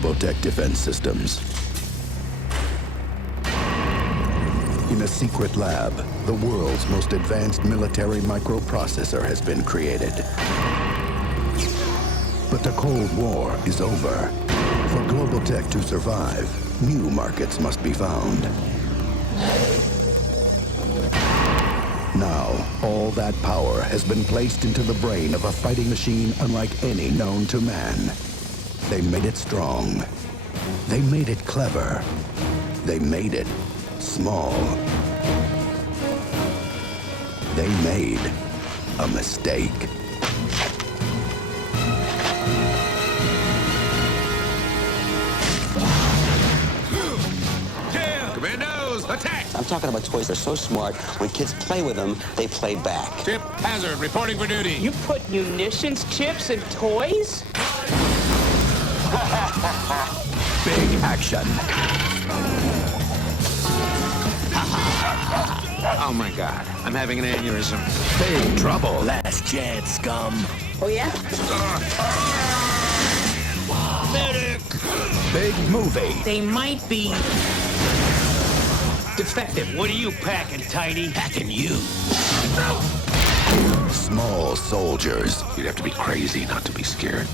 Robotech defense systems. In a secret lab, the world's most advanced military microprocessor has been created. But the Cold War is over. For global tech to survive, new markets must be found. Now, all that power has been placed into the brain of a fighting machine unlike any known to man. They made it strong. They made it clever. They made it small. They made a mistake. Commandos, attack! I'm talking about toys that are so smart, when kids play with them, they play back. Chip Hazard, reporting for duty. You put munitions, chips, and toys? Big action. Oh my God, I'm having an aneurysm. Big trouble. Last chance, scum. Oh, yeah? Medic! Big movie. They might be defective. What are you packing, Tiny? Packing you. Small soldiers. You'd have to be crazy not to be scared.